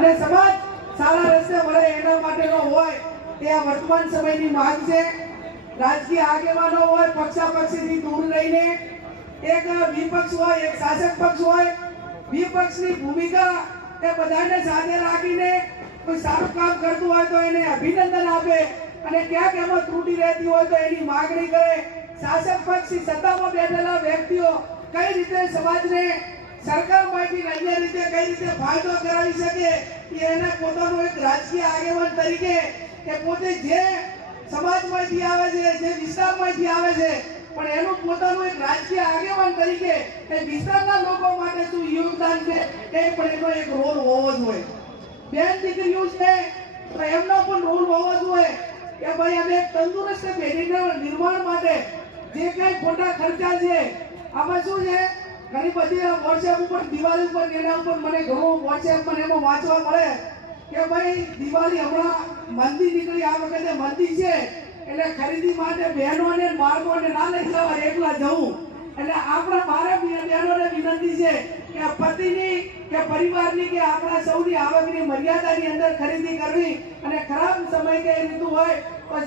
અને સમાજ સારા રસ્તે વળે એના માટેનો હોય તે આ વર્તમાન સમયની માંગ છે। રાજકીય આગેવાનો હોય પક્ષાપક્ષીથી દૂર રહીને એક વિપક્ષ હોય એક શાસક પક્ષ હોય વિપક્ષની ભૂમિકા તે બધાને સાથે રાખીને કોઈ સારું કામ કરતું હોય તો એને અભિનંદન આપે અને ક્યાંક એમાં ત્રુટિ રહેતી હોય તો એની માગણી કરે। શાસક પક્ષી સત્તામાં બેઠેલા વ્યક્તિઓ કઈ રીતે સમાજને સરકારમાંથી અન્ય રીતે કઈ રીતે ફાયદો કરાવી શકે એને પોતાનો એક રાજકીય આગેવાન તરીકે કે પોતે જે સમાજમાંથી આવે છે જે વિસ્તારમાંથી આવે છે પણ એનું પોતાનું એક રાજકીય આગેવાન તરીકે એ વિસ્તારના લોકો માટે શું યોગદાન છે એ પણ એનો એક રોલ હોવો જોઈએ। બેન દીકરીઓ છે તો એમનો પણ રોલ હોવો જોઈએ કે ભાઈ અમે એક તંદુરસ્ત પેઢીના નિર્માણ માટે જે કઈ ખોટા ખર્ચા છે આમાં શું છે ઘણી બધી વોટ્સએપ ઉપર દિવાળી ઉપર એના ઉપર મને ઘણું વોટ્સએપ પર એમાં વાંચવા મળે કે ભાઈ દિવાળી હમણાં મંદી નીકળી આ વખતે મંદી છે એટલે ખરીદી માટે બહેનો અને બાળકોને ના લઈ જવા એકલા જવું એટલે આપણા મારે બહેનોને વિનંતી છે કે પતિની કે પરિવારની કે આપણા સૌની આવકની મર્યાદાની અંદર ખરીદી કરવી અને ખરાબ સમય કે ઋતુ હોય તો